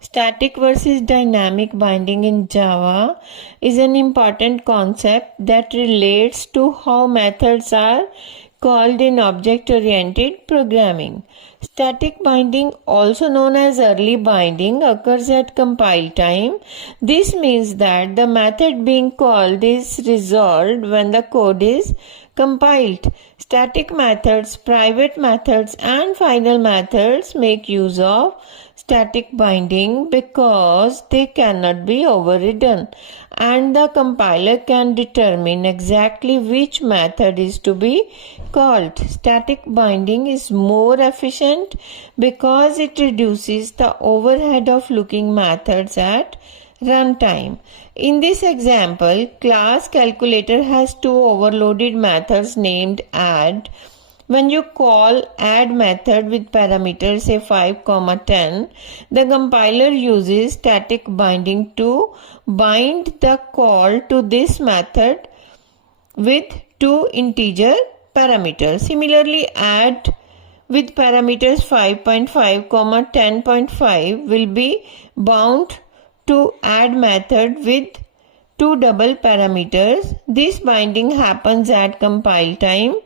Static versus dynamic binding in Java is an important concept that relates to how methods are called in object-oriented programming. Static binding, also known as early binding, occurs at compile time. This means that the method being called is resolved when the code is compiled. Static methods, private methods, and final methods make use of static binding because they cannot be overridden, and the compiler can determine exactly which method is to be called. Static binding is more efficient because it reduces the overhead of looking methods at runtime. In this example, class calculator has two overloaded methods named add. When you call add method with parameters say 5, 10, the compiler uses static binding to bind the call to this method with two integer parameters. Similarly, add with parameters 5.5, 10.5 will be bound to add method with two double parameters. This binding happens at compile time,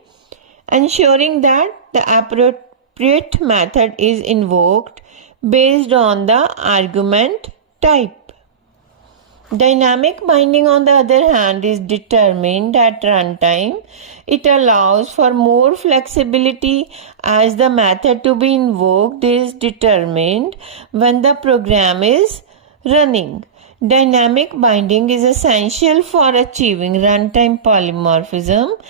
ensuring that the appropriate method is invoked based on the argument type. Dynamic binding, on the other hand, is determined at runtime. It allows for more flexibility as the method to be invoked is determined when the program is running. Dynamic binding is essential for achieving runtime polymorphism.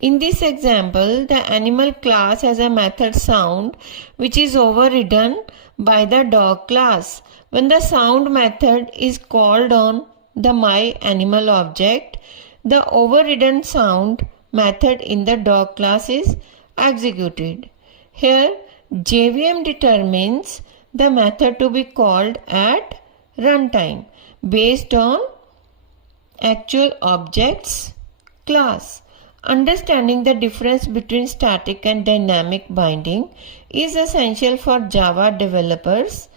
In this example, the animal class has a method sound which is overridden by the dog class. When the sound method is called on the myAnimal object, the overridden sound method in the dog class is executed. Here, JVM determines the method to be called at runtime based on actual objects class. Understanding the difference between static and dynamic binding is essential for Java developers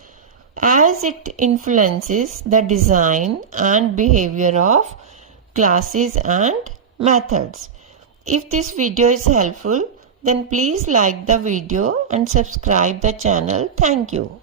as it influences the design and behavior of classes and methods. If this video is helpful, then please like the video and subscribe the channel. Thank you.